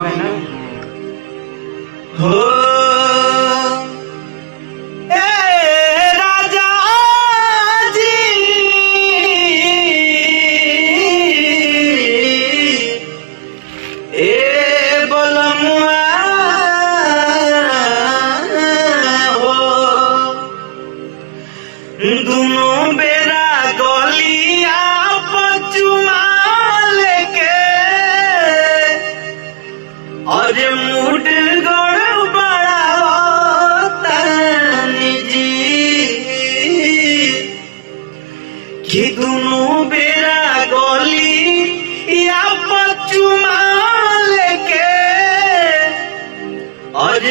हो राजा जी बोलमुआ हो दोनों बेरा गलिया पचुमा लेके और मूड गड़बड़ा तनी जी कि दोनों बेरा गली या पचुमा लेके और